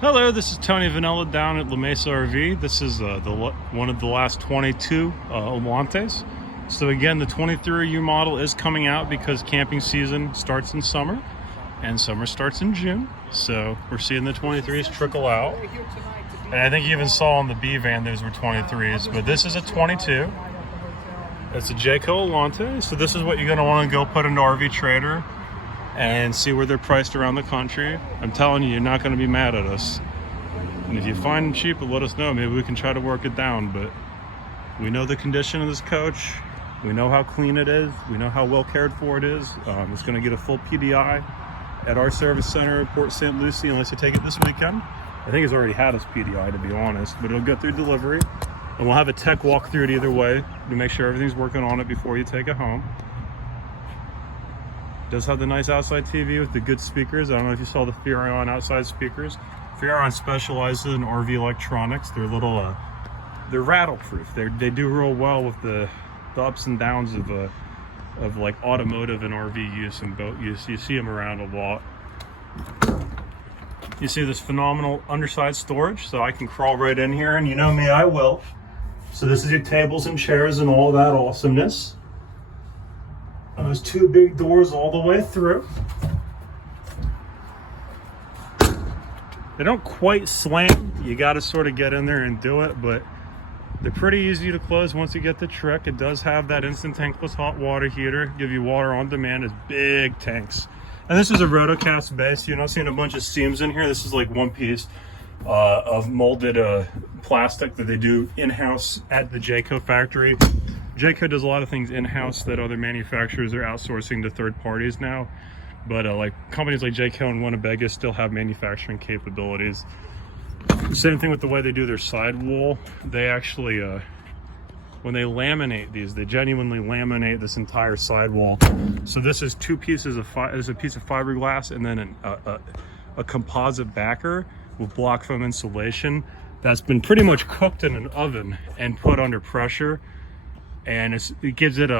Hello, this is Tony Vanilla down at La Mesa RV. This is one of the last 22 Alantes. So again, the 23U model is coming out because camping season starts in summer and summer starts in June. So we're seeing the 23s trickle out. And I think you even saw on the B van those were 23s, but this is a 22. It's a Jayco Alante. So this is what you're gonna wanna go put into RV Trader and see where they're priced around the country. I'm telling you, you're not going to be mad at us. And if you find them cheap, let us know. Maybe we can try to work it down. But we know the condition of this coach. We know how clean it is. We know how well cared for it is. It's going to get a full PDI at our service center in Port St. Lucie, unless you take it this weekend. I think it's already had its PDI, to be honest, but it'll go through delivery. And we'll have a tech walk through it either way to make sure everything's working on it before you take it home. Does have the nice outside TV with the good speakers. I don't know if you saw the Furrion outside speakers. Furrion specializes in RV electronics. They're little, they're rattle proof. They do real well with the ups and downs of like automotive and RV use and boat use. You see them around a lot. You see this phenomenal underside storage, so I can crawl right in here, and you know me, I will. So this is your tables and chairs and all that awesomeness. Those two big doors all the way through. They don't quite slam. You got to sort of get in there and do it, but they're pretty easy to close once you get the trick. It does have that instant tankless hot water heater. Give you water on demand. It's big tanks. And this is a rotocast base. You're not seeing a bunch of seams in here. This is like one piece of molded plastic that they do in-house at the Jayco factory. Jayco does a lot of things in-house that other manufacturers are outsourcing to third parties now, but like companies like Jayco and Winnebago still have manufacturing capabilities. Same thing with the way they do their sidewall. They actually, when they laminate these, they genuinely laminate this entire sidewall. So this is two pieces of there's a piece of fiberglass and then a composite backer with block foam insulation that's been pretty much cooked in an oven and put under pressure. And it gives it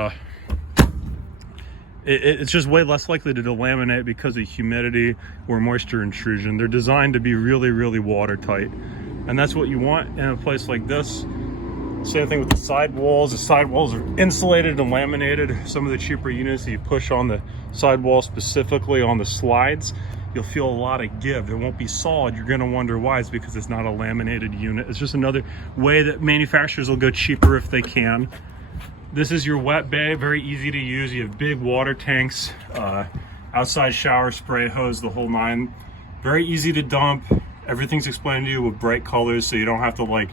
it's just way less likely to delaminate because of humidity or moisture intrusion. They're designed to be really, really watertight. And that's what you want in a place like this. Same thing with the sidewalls. The sidewalls are insulated and laminated. Some of the cheaper units that you push on the sidewall, specifically on the slides, you'll feel a lot of give. It won't be solid. You're gonna wonder why. It's because it's not a laminated unit. It's just another way that manufacturers will go cheaper if they can. This is your wet bay, very easy to use. You have big water tanks, outside shower, spray hose, the whole nine. Very easy to dump. Everything's explained to you with bright colors, so you don't have to like,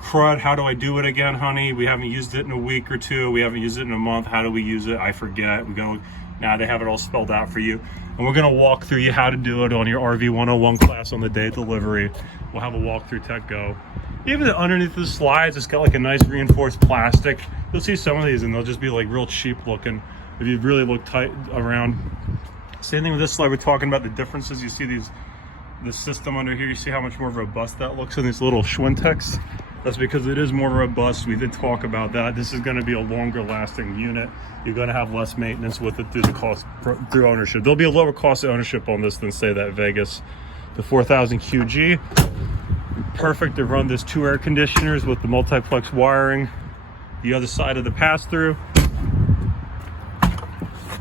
crud, how do I do it again, honey? We haven't used it in a week or two. We haven't used it in a month. How do we use it? I forget. We go, now they have it all spelled out for you. And we're gonna walk through you how to do it on your RV 101 class on the day of delivery. We'll have a walkthrough tech go. Even underneath the slides, it's got like a nice reinforced plastic. You'll see some of these and they'll just be like real cheap looking if you really look tight around. Same thing with this slide. We're talking about the differences. You see the system under here. You see how much more robust that looks in these little Schwintex. That's because it is more robust. We did talk about that. This is going to be a longer lasting unit. You're going to have less maintenance with it through the cost, through ownership. There'll be a lower cost of ownership on this than say that Vegas. The 4000 QG. Perfect to run this two air conditioners with the multiplex wiring. The other side of the pass-through.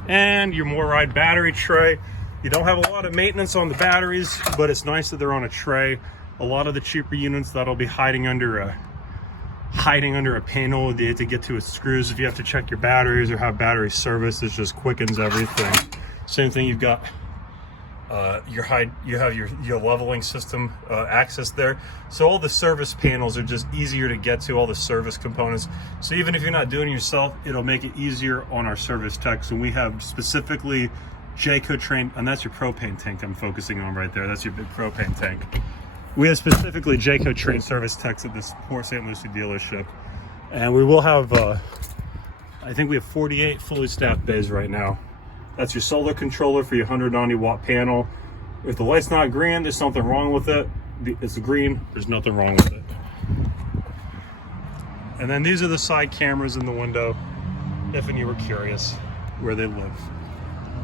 And your MORryde battery tray. You don't have a lot of maintenance on the batteries, but it's nice that they're on a tray. A lot of the cheaper units that'll be hiding under a panel to get to its screws. If you have to check your batteries or have battery service, it just quickens everything. Same thing, you've got you have your leveling system access there. So all the service panels are just easier to get to, all the service components. So even if you're not doing it yourself, it'll make it easier on our service techs. And we have specifically Jayco trained, and that's your propane tank I'm focusing on right there. That's your big propane tank. We have specifically Jayco trained service techs at this Port St. Lucie dealership. And we will have, I think we have 48 fully staffed bays right now. That's your solar controller for your 190 watt panel. If the light's not green, there's something wrong with it. It's green, there's nothing wrong with it. And then these are the side cameras in the window, if you were curious where they live.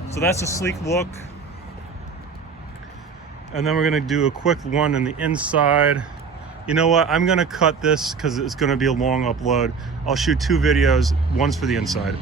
So that's a sleek look. And then we're gonna do a quick one on the inside. You know what? I'm gonna cut this because it's gonna be a long upload. I'll shoot 2 videos, one's for the inside.